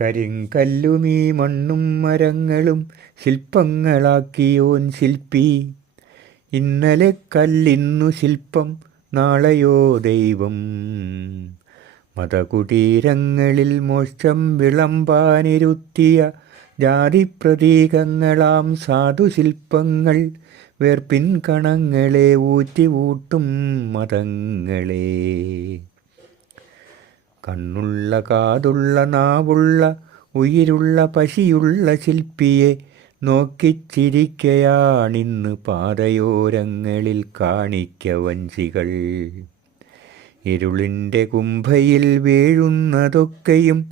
കരിങ്കല്ലുമീ മണ്ണും മരങ്ങളും ശില്പങ്ങളാക്കിയോൻ ശില്പി. ഇന്നലെ കല്ലിന്നു ശില്പം നാളെയോ ദൈവം. മതകുടീരങ്ങളിൽ മോക്ഷം വിളമ്പാനിരുത്തിയ ജാതിപ്രതീകങ്ങളാം സാധുശില്പങ്ങൾ വേർപ്പിൻ കണങ്ങളെ ഊറ്റിവൂട്ടും മതങ്ങളെ. കണ്ണുള്ള കാതുള്ള നാവുള്ള ഉയിരുള്ള പശിയുള്ള ശില്പിയെ നോക്കിച്ചിരിക്കയാണിന്ന് പാതയോരങ്ങളിൽ കാണിക്ക വഞ്ചികൾ ഇരുളിന്റെ കുംഭയിൽ വീഴുന്നതൊക്കെയും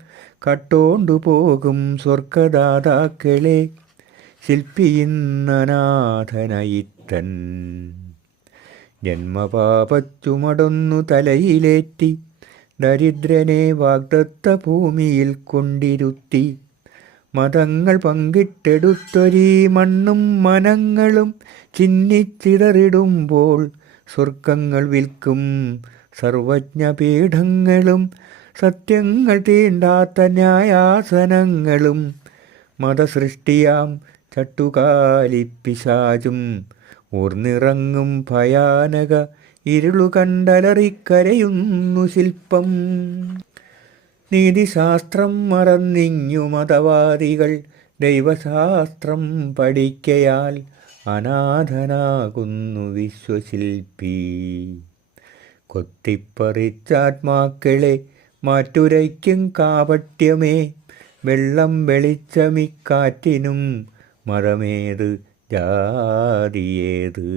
കട്ടോണ്ടുപോകും സ്വർഗദാതാക്കളെ ശില്പിയിന്നനാഥനയിത്തൻ. ജന്മപാപച്ചുമടൊന്നു തലയിലേറ്റി ദരിദ്രനെ വാഗ്ദത്ത ഭൂമിയിൽ കൊണ്ടിരുത്തി. മതങ്ങൾ പങ്കിട്ടെടുത്തൊരീ മണ്ണും മനങ്ങളും ചിന്നിച്ചിതറിടുമ്പോൾ സ്വർഗങ്ങൾ വിൽക്കും. സർവജ്ഞപീഠങ്ങളും സത്യങ്ങൾ തീണ്ടാത്ത ന്യായാസനങ്ങളും മതസൃഷ്ടിയാം ചട്ടുകാലിപ്പിശാചും ഊർന്നിറങ്ങും ഭയാനക ഇരുളു കണ്ടലറിക്കരയുന്നു ശില്പം. നീതിശാസ്ത്രം മറന്നിങ്ങു മതവാദികൾ ദൈവശാസ്ത്രം പഠിക്കയാൽ അനാഥനാകുന്നു വിശ്വശില്പി. കൊത്തിപ്പറിച്ചാത്മാക്കളെ മാറ്റുരയ്ക്കും കാപട്യമേ വെള്ളം വെളിച്ചമിക്കാറ്റിനും മതമേത് ജാതിയേത്?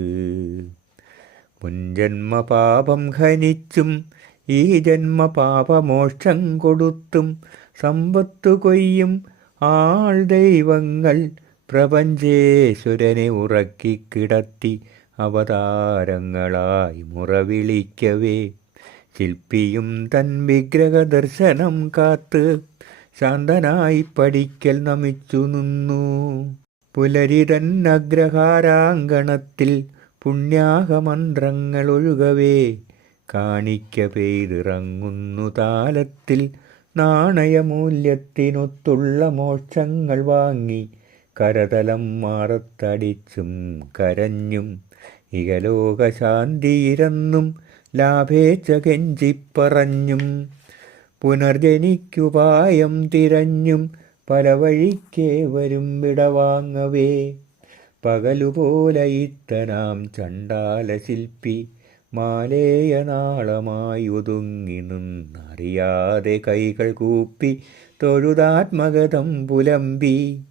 മുൻജന്മപാപം ഖനിച്ചും ഈ ജന്മപാപമോക്ഷം കൊടുത്തും സമ്പത്തു കൊയ്യും ആൾ ദൈവങ്ങൾ പ്രപഞ്ചേശ്വരനെ ഉറക്കിക്കിടത്തി അവതാരങ്ങളായി മുറവിളിക്കവേ. ശില്പിയും തൻ വിഗ്രഹ ദർശനം കാത്ത് ശാന്തനായി പഠിക്കൽ നമിച്ചു നിന്നു. പുലരി തൻ ഒഴുകവേ കാണിക്ക പേരിറങ്ങുന്നു താലത്തിൽ നാണയമൂല്യത്തിനൊത്തുള്ള മോക്ഷങ്ങൾ വാങ്ങി. കരതലം മാറത്തടിച്ചും കരഞ്ഞും ഇകലോകശാന്തിയിരന്നും ലാഭേച്ഛ കെഞ്ചിപ്പറഞ്ഞും. പുനർജനിക്കുപായം തിരഞ്ഞും പല വഴിക്കേ വരും വിടവാങ്ങവേ. പകലുപോലെ ഇത്തനാം ചണ്ടാല ശില്പി മാലേയ നാളമായി ഒതുങ്ങി നിന്നറിയാതെ കൈകൾ കൂപ്പി തൊഴുതാത്മകതം പുലമ്പി.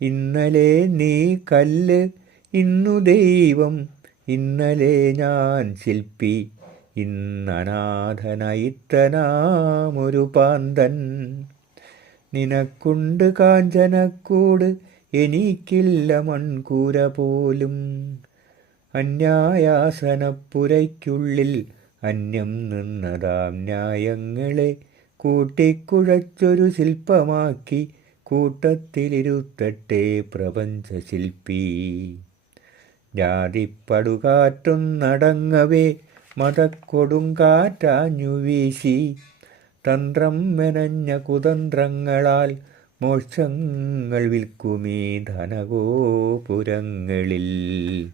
ഇന്നലെ നീ കല്ല് ഇന്നു ദൈവം ഇന്നലെ ഞാൻ ശില്പി. ഇന്നനാഥനയിത്തനാമൊരു പാന്തൻ. നിനക്കുണ്ട് കാഞ്ചനക്കൂട് എനിക്കില്ല മൺകൂര പോലും. അന്യായാസനപ്പുരയ്ക്കുള്ളിൽ അന്യം നിന്നതാം ന്യായങ്ങളെ കൂട്ടിക്കുഴച്ചൊരു ശില്പമാക്കി കൂട്ടത്തിലിരുത്തട്ടെ പ്രപഞ്ചശില്പി. ജാതിപ്പടുകാറ്റൊന്നടങ്ങവേ മതക്കൊടുങ്കാറ്റാഞ്ഞു വീശി തന്ത്രം മെനഞ്ഞ കുതന്ത്രങ്ങളാൽ മോക്ഷങ്ങൾ വിൽക്കുമീ ധനഗോപുരങ്ങളിൽ.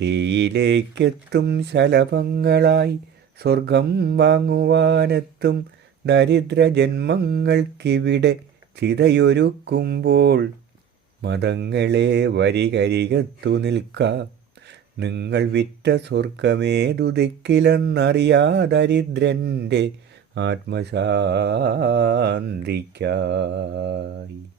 തീയിലേക്കെത്തും ശലഭങ്ങളായി സ്വർഗം വാങ്ങുവാനെത്തും ദരിദ്രജന്മങ്ങൾക്കിവിടെ ചിതയൊരുക്കുമ്പോൾ മതങ്ങളെ വരികരികത്തു നിൽക്ക. നിങ്ങൾ വിറ്റ സ്വർഗമേതുതിക്കിലെന്നറിയാ ദരിദ്രന്റെ ആത്മശാന്തിക്കായി.